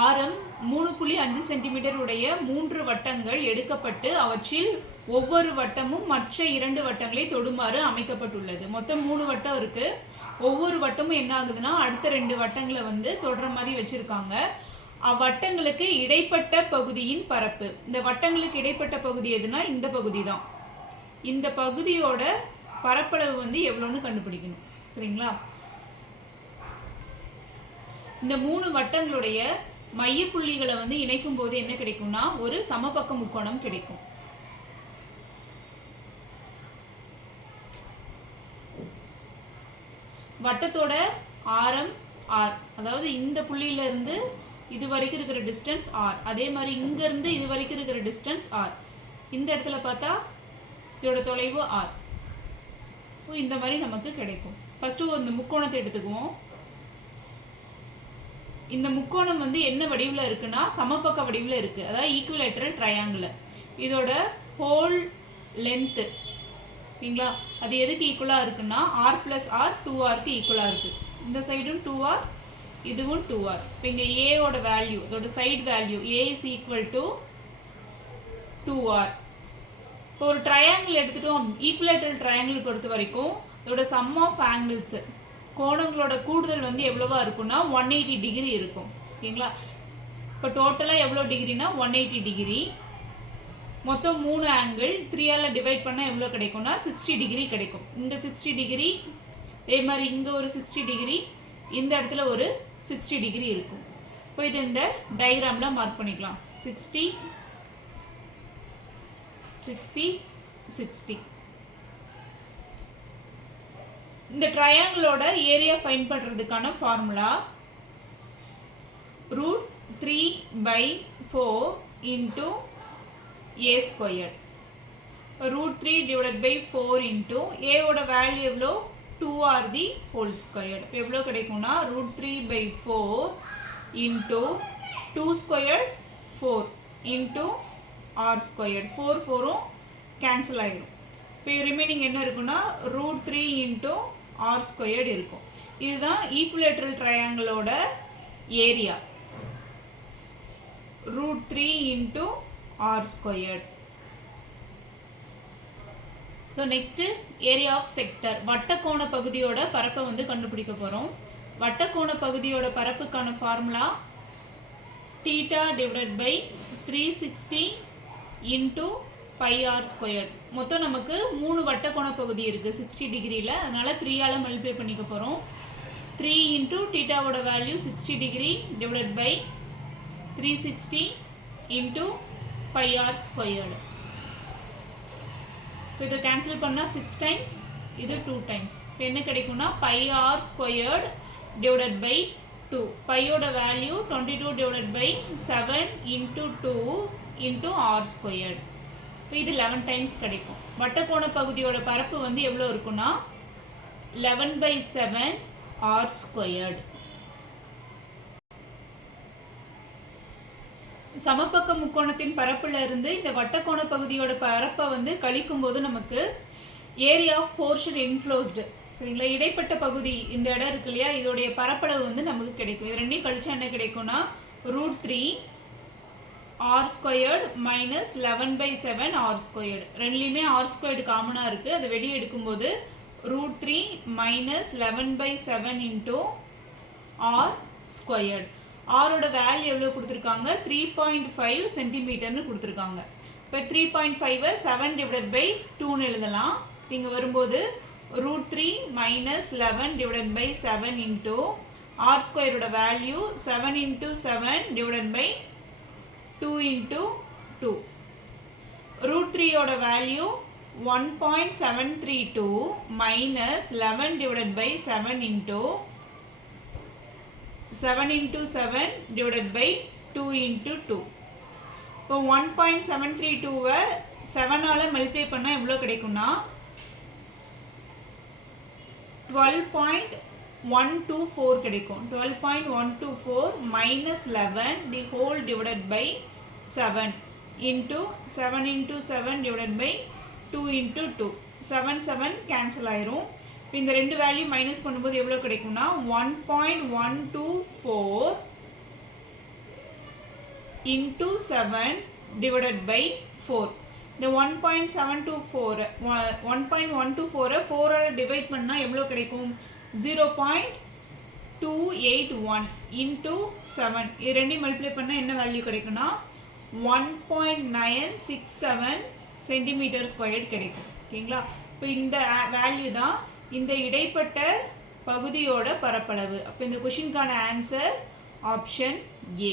ஆரம் 3.5 சென்டிமீட்டர் உடைய 3 வட்டங்கள் எடுக்கப்பட்டு அவற்றில் ஒவ்வொரு வட்டமும் மற்ற 2 வட்டங்களை தொடுமாறு அமைக்கப்பட்டுள்ளது. மொத்தம் 3 வட்டம் இருக்கு. ஒவ்வொரு வட்டமும் என்ன ஆகுதுன்னா அடுத்த 2 வட்டங்களை வந்து தொடர மாதிரி வச்சிருக்காங்க. அவ்வட்டங்களுக்கு இடைப்பட்ட பகுதியின் பரப்பு. இந்த வட்டங்களுக்கு இடைப்பட்ட பகுதி எதுனா இந்த பகுதி தான். இந்த பகுதியோட பரப்பளவு வந்து எவ்வளோன்னு கண்டுபிடிக்கணும். சரிங்களா? இந்த 3 வட்டங்களுடைய மையப்புள்ளிகளை வந்து இணைக்கும் போது என்ன கிடைக்கும்னா ஒரு சமபக்க முக்கோணம் கிடைக்கும். வட்டத்தோட ஆரம் r, அதாவது இந்த புள்ளியில இருந்து இது வரைக்கும் இருக்கிற டிஸ்டன்ஸ் r, அதே மாதிரி இங்க இருந்து இது வரைக்கும் இருக்கிற டிஸ்டன்ஸ் r. இந்த இடத்துல பார்த்தா இதோட தொலைவு r. இந்த மாதிரி நமக்கு கிடைக்கும். ஃபர்ஸ்ட் இந்த முக்கோணத்தை எடுத்துக்குவோம். இந்த முக்கோணம் வந்து என்ன வடிவில் இருக்குன்னா சமபக்க வடிவில் இருக்கு. அதாவது ஈக்குவலேட்டரல் ட்ரையாங்கிள். இதோட ஹோல் லென்த் சரிங்களா, அது எதுக்கு ஈக்குவலாக இருக்குன்னா r + r 2rக்கு ஈக்குவலாக இருக்குது. இந்த சைடும் 2r, இதுவும் 2r. இப்போ இங்கே ஏவோட வேல்யூ, இதோட side value a is equal to 2r. இப்போ ஒரு ட்ரையாங்கிள் எடுத்துட்டோம். ஈக்குவலேட்டரல் ட்ரையாங்கிள் பொறுத்த வரைக்கும் இதோட சம் ஆஃப் ஆங்கிள்ஸ், கோணங்களோட கூடுதல் வந்து எவ்வளவா இருக்குன்னா 180 டிகிரி இருக்கும். ஓகேங்களா? இப்போ டோட்டலாக எவ்வளோ டிகிரினா 180 டிகிரி. மொத்தம் 3 ஆங்கிள் 3ஆல் டிவைட் பண்ணால் எவ்வளோ கிடைக்கும்னா 60 டிகிரி கிடைக்கும். இந்த 60 டிகிரி, அதே மாதிரி இங்கே ஒரு 60 டிகிரி, இந்த இடத்துல ஒரு 60 டிகிரி இருக்கும். இப்போ இது இந்த டயக்ராமில் மார்க் பண்ணிக்கலாம். 60 60 60. இந்த ட்ரையாங்கிளோட ஏரியா ஃபைண்ட் பண்ணுறதுக்கான formula √3/4 into a squared. √3 divided by 4 into a ஓட வேல்யூ எவ்வளோ 2r the whole squared. இப்போ எவ்வளோ கிடைக்கும்னா √3/4 into 2 squared 4 into r squared. 4 4ம் cancel ஆயிடும். இப்போ ரிமைனிங் என்ன இருக்குன்னா √3 into r squared இருக்கும். இதுதான் ஈக்குவலேட்டரல் ட்ரையாங்கிளோட area, √3 into r squared. So next area of sector. வட்டக்கோண பகுதியோட பரப்பை வந்து கண்டுபிடிக்க போகிறோம். வட்டக்கோண பகுதியோட பரப்புக்கான formula θ divided by 360 into πr². மொத்தம் நமக்கு 3 வட்டக்கோண பகுதி இருக்குது 60 டிகிரியில். அதனால் 3ஆல் மல்டிப்ளை பண்ணிக்க போகிறோம். 3 into θவோட value 60 degree divided by 360 into πr². இப்போ இதை கேன்சல் பண்ணால் 6 டைம்ஸ், இது 2 டைம்ஸ். இப்போ என்ன கிடைக்கும்னா πr² divided by 2. பையோட value 22 divided by 7 into 2 into r². இப்போ இது 11 டைம்ஸ் கிடைக்கும். வட்டக்கோண பகுதியோட பரப்பு வந்து எவ்வளோ இருக்குன்னா 11/7 r². சமபக்க முக்கோணத்தின் பரப்புல இருந்து இந்த வட்டக்கோண பகுதியோட பரப்பை வந்து கழிக்கும் போது நமக்கு ஏரியா ஆஃப் போர்ஷன் என்க்ளோஸ்டு, சரிங்களா, இடைப்பட்ட பகுதி இந்த இடம் இருக்கு இல்லையா, இதோடைய பரப்பளவு வந்து நமக்கு கிடைக்கும். இது ரெண்டையும் கழிச்சா என்ன கிடைக்கும்னா √3 r² minus 11/7 r². ரெண்டுலேயுமே r² காமனாக இருக்குது. அதை வெளியே எடுக்கும்போது √3 minus 11/7 into r². ஆரோட வேல்யூ எவ்வளோ கொடுத்துருக்காங்க 3.5 சென்டிமீட்டர்னு கொடுத்துருக்காங்க. இப்போ 3.5 7 divided by 2ன்னு எழுதலாம். இங்கே வரும்போது √3 minus 11 divided by 7 into r² value 7 into 7 divided by 2 into 2. √3 value 1.732 minus 11 divided by 7 into 7 into 7 divided by 2 into 2. இப்போ 1.732வை 7ஆல் மல்டிப்ளை பண்ணால் எவ்வளோ கிடைக்கும்னா 12.124 கிடைக்கும். 12.124 minus 11 the whole divided by 7 into 7 into 7 divided by 2 into 2. 7 7 cancel ஆயிரும். இப்போ இந்த ரெண்டு value minus பண்ணும்போது எவ்வளோ கிடைக்கும்னா 1.124 into 7 divided by 4. இந்த 1.724 1.124 4 ஆல் டிவைட் பண்ணா எவ்வளவு கிடைக்கும்? 0.281 into 7. இது ரெண்டையும் மல்டிப்ளை பண்ணா என்ன வேல்யூ கிடைக்கும்னா 1.967 சென்டிமீட்டர் ஸ்கொயர்ட் கிடைக்கும். ஓகேங்களா? இப்போ இந்த வேல்யூ தான் இந்த இடைப்பட்ட பகுதியோட பரப்பளவு. அப்போ இந்த क्वेश्चनக்கான ஆன்சர் ஆப்ஷன் ஏ.